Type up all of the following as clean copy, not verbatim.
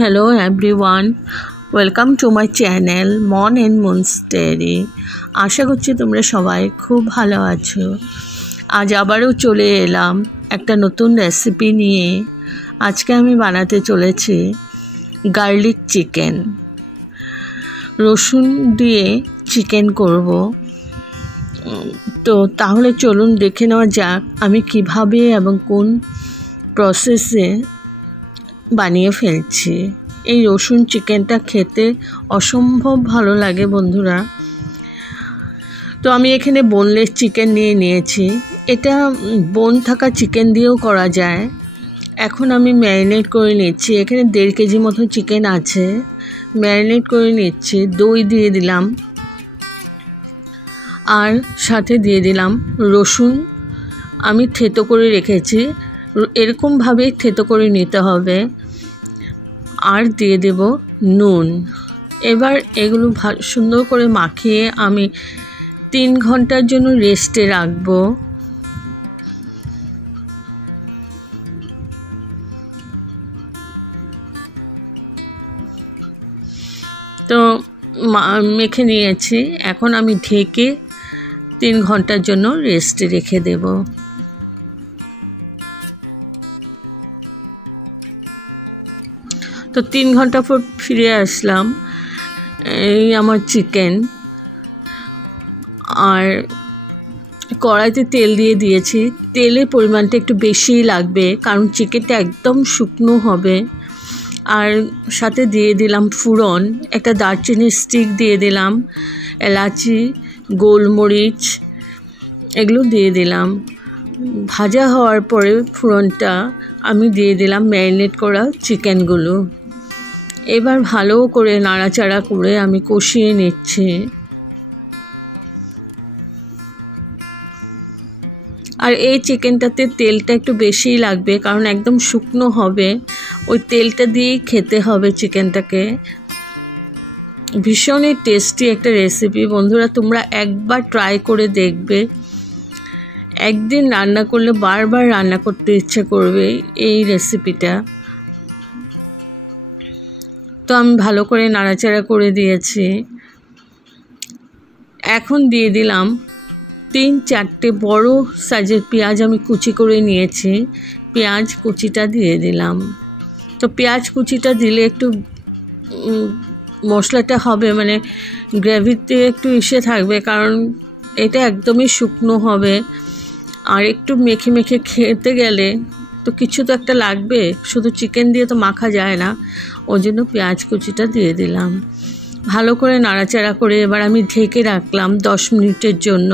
Hello everyone, welcome to my channel Mon and Moon's Diary। আশা করছি তোমরা সবাই খুব ভালো আছো। আজ আবারও চলে এলাম একটা নতুন রেসিপি নিয়ে। আজকে আমি বানাতে চলেছি গার্লিক চিকেন। রসুন দিয়ে চিকেন করব। তো তাহলে চলুন দেখে নেওয়া যাক আমি কিভাবে এবং কোন প্রসেসে বানিয়ে ফেলছি। এই রসুন চিকেনটা খেতে অসম্ভব ভালো লাগে বন্ধুরা। তো আমি এখানে বোনলেস চিকেন নিয়েছি। এটা বোন থাকা চিকেন দিয়েও করা যায়। এখন আমি ম্যারিনেট করে নিচ্ছি। এখানে 1.5 কেজি মতো চিকেন আছে। ম্যারিনেট করে নিচ্ছি। দই দিয়ে দিলাম আর সাথে দিয়ে দিলাম রসুন। আমি থেতো করে রেখেছি, এরকমভাবেই থেতো করে নিতে হবে। আর দিয়ে দেব নুন। এবার এগুলো সুন্দর করে মাখিয়ে আমি 3 ঘন্টার জন্য রেস্টে রাখবো। তো মেখে নিয়েছি। এখন আমি ঢেকে 3 ঘন্টার জন্য রেস্টে রেখে দেব। তো 3 ঘন্টা পর ফিরে আসলাম। এই আমার চিকেন। আর কড়াইতে তেল দিয়ে দিয়েছি। তেলের পরিমাণটা একটু বেশিই লাগবে, কারণ চিকেনটা একদম শুকনো হবে। আর সাথে দিয়ে দিলাম ফোড়ন, একটা দারচিনির স্টিক দিয়ে দিলাম, এলাচি, গোলমরিচ এগুলো দিয়ে দিলাম। ভাজা হওয়ার পরে ফোড়নটা আমি দিয়ে দিলাম ম্যারিনেট করা চিকেনগুলো। এবার ভালো করে নাড়াচাড়া করে আমি কষিয়ে নিচ্ছি। আর এই চিকেনটাতে তেলটা একটু বেশিই লাগবে, কারণ একদম শুকনো হবে। ওই তেলটা দিয়েই খেতে হবে চিকেনটাকে। ভীষণই টেস্টি একটা রেসিপি বন্ধুরা, তোমরা একবার ট্রাই করে দেখবে। একদিন রান্না করলে বারবার রান্না করতে ইচ্ছে করবে এই রেসিপিটা। তো আমি ভালো করে নাড়াচাড়া করে দিয়েছি। এখন দিয়ে দিলাম 3-4টে বড় সাইজের পেঁয়াজ আমি কুচি করে নিয়েছি। পেঁয়াজ কুচিটা দিয়ে দিলাম। তো পেঁয়াজ কুচিটা দিলে একটু মশলাটা হবে, মানে গ্রেভিতে একটু থাকবে, কারণ এটা একদমই শুকনো হবে। আর একটু মেখে মেখে খেতে গেলে তো কিছু তো একটা লাগবে, শুধু চিকেন দিয়ে তো মাখা যায় না। ওই জন্য পেঁয়াজ কুচিটা দিয়ে দিলাম। ভালো করে নাড়াচাড়া করে এবার আমি ঢেকে রাখলাম 10 মিনিটের জন্য।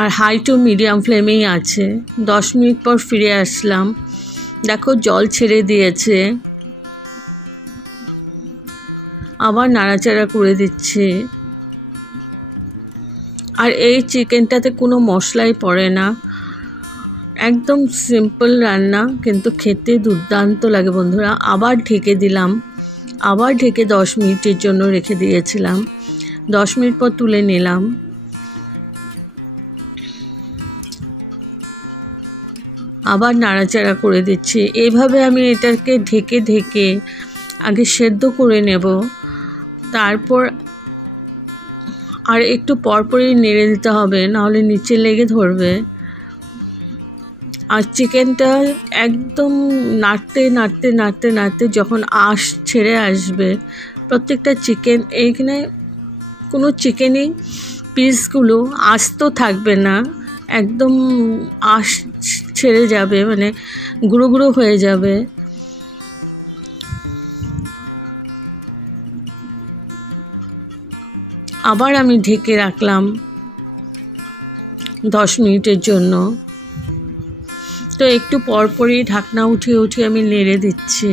আর হাই টু মিডিয়াম ফ্লেমেই আছে। 10 মিনিট পর ফিরে আসলাম। দেখো জল ছেড়ে দিয়েছে। আবার নাড়াচাড়া করে দিচ্ছি। আর এই চিকেনটাতে কোনো মশলাই পড়ে না, একদম সিম্পল রান্না, কিন্তু খেতে দুর্দান্ত লাগে বন্ধুরা। আবার ঢেকে দিলাম। আবার ঢেকে 10 মিনিটের জন্য রেখে দিয়েছিলাম। 10 মিনিট পর তুলে নিলাম। আবার নাড়াচাড়া করে দিচ্ছি। এইভাবে আমি এটাকে ঢেকে ঢেকে আগে সেদ্ধ করে নেব। তারপর আর একটু পরপরই নেড়ে দিতে হবে, নাহলে নিচে লেগে ধরবে। আর চিকেনটা একদম নাড়তে নাড়তে নাড়তে নাড়তে যখন আঁশ ছেড়ে আসবে, প্রত্যেকটা চিকেন, এইখানে কোনো চিকেনই পিসগুলো আস্ত থাকবে না, একদম আঁশ ছেড়ে যাবে, মানে গুঁড়ো গুঁড়ো হয়ে যাবে। আবার আমি ঢেকে রাখলাম 10 মিনিটের জন্য। তো একটু পরপরই ঢাকনা উঠিয়ে উঠিয়ে আমি নেড়ে দিচ্ছি।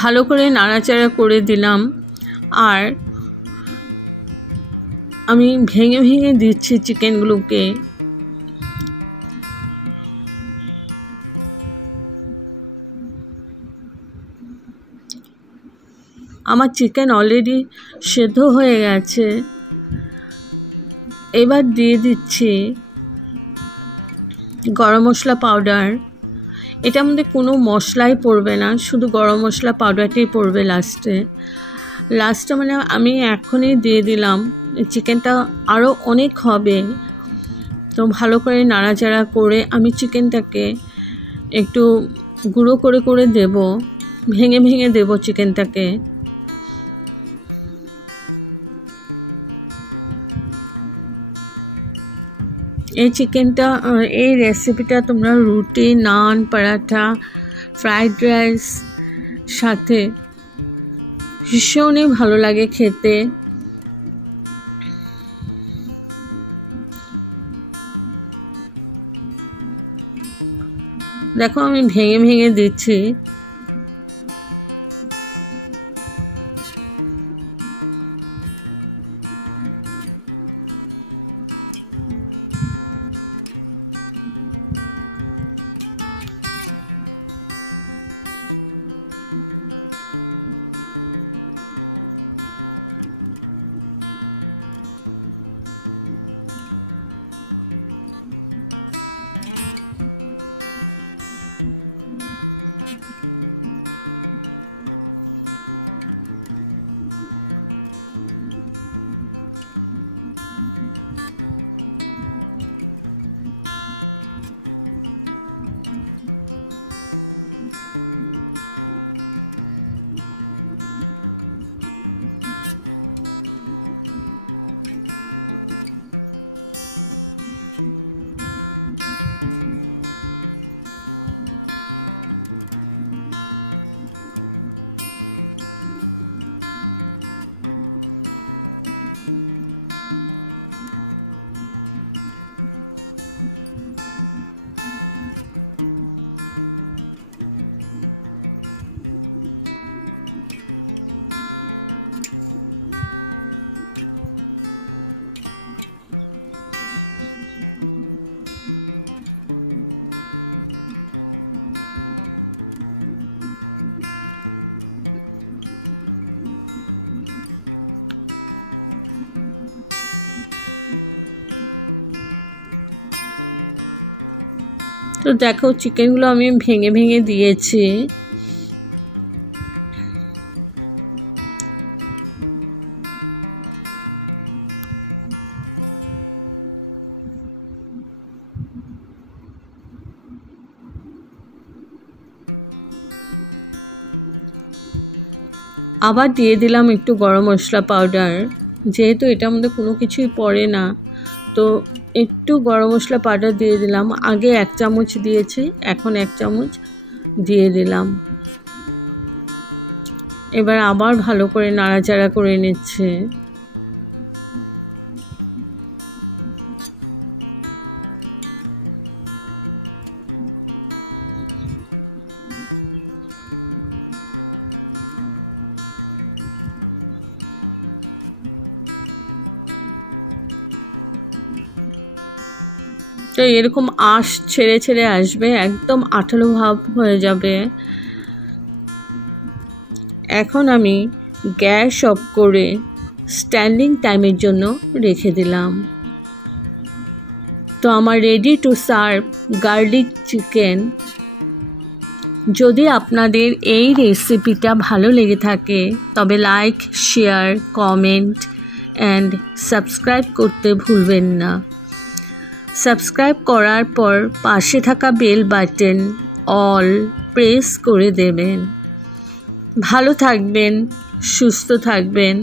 ভালো করে নাড়াচাড়া করে দিলাম। আর আমি ভেঙে ভেঙে দিচ্ছি চিকেনগুলোকে। আমার চিকেন অলরেডি সেদ্ধ হয়ে গেছে। এবার দিয়ে দিচ্ছি গরম মশলা পাউডার। এটার মধ্যে কোনো মশলাই পড়বে না, শুধু গরম মশলা পাউডারটাই পড়বে লাস্টে মানে আমি এখনই দিয়ে দিলাম। চিকেনটা আরও অনেক হবে, তো ভালো করে নাড়াচাড়া করে আমি চিকেনটাকে একটু গুঁড়ো করে করে দেব, ভেঙে ভেঙে দেব চিকেনটাকে। এই চিকেনটা, এই রেসিপিটা তোমরা রুটি, নান, পরাঠা, ফ্রাইড রাইস সাথে ভীষণই ভালো লাগে খেতে। দেখো আমি ভেঙে ভেঙে দিচ্ছি। তো দেখো চিকেনগুলো আমি ভেঙে ভেঙে দিয়েছি। আবার দিয়ে দিলাম একটু গরম মশলা পাউডার, যেহেতু এটার মধ্যে কোনো কিছুই পড়ে না, তো একটু গরম মশলা পাউডার দিয়ে দিলাম। আগে 1 চামচ দিয়েছি, এখন 1 চামচ দিয়ে দিলাম। এবার আবার ভালো করে নাড়াচাড়া করে নিচ্ছে। তো এরকম আঁশ ছেড়ে ছেড়ে আসবে, একদম আঠালো ভাব হয়ে যাবে। এখন আমি গ্যাস অফ করে স্ট্যান্ডিং টাইমের জন্য রেখে দিলাম। তো আমার ready to serve garlic chicken. যদি আপনাদের এই রেসিপিটা ভালো লেগে থাকে তবে like, share, comment and subscribe করতে ভুলবেন না। সাবস্ক্রাইব করার পর পাশে থাকা বেল বাটন অল প্রেস করে দেবেন। ভালো থাকবেন, সুস্থ থাকবেন।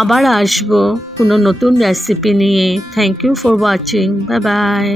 আবার আসবো কোনো নতুন রেসিপি নিয়ে। Thank you for watching. Bye by.